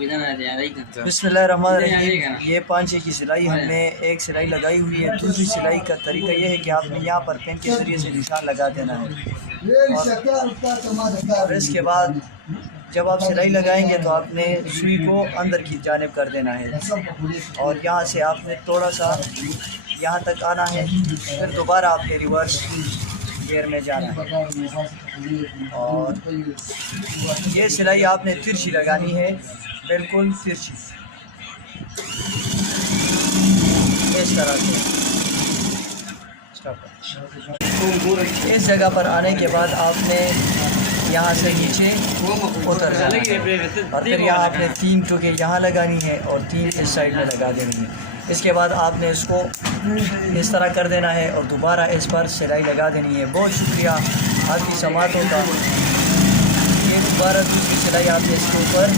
बिस्मिल्लाहिर्रहमानिर्रहीम। ये 5 की सिलाई हमने एक सिलाई लगाई हुई है। दूसरी सिलाई का तरीका ये है कि आपने यहाँ पर पेन के ज़रिए से निशान लगा देना है और इसके बाद जब आप सिलाई लगाएंगे तो आपने सुई को अंदर की जानिब कर देना है और यहाँ से आपने थोड़ा सा यहाँ तक आना है, फिर दोबारा आपने रिवर्स गियर में जाना है और ये सिलाई आपने तिरछी लगानी है, बिल्कुल तिरछी इस तरह से। इस जगह पर आने के बाद आपने यहाँ से नीचे उतर जाना है और फिर यहाँ आपने 3 टुके यहाँ लगानी है और 3 इस साइड में लगा देनी है। इसके बाद आपने इसको इस तरह कर देना है और दोबारा इस पर सिलाई लगा देनी है। बहुत शुक्रिया आपकी समातों का। ये दोबारा दूसरी सिलाई आपने इसके ऊपर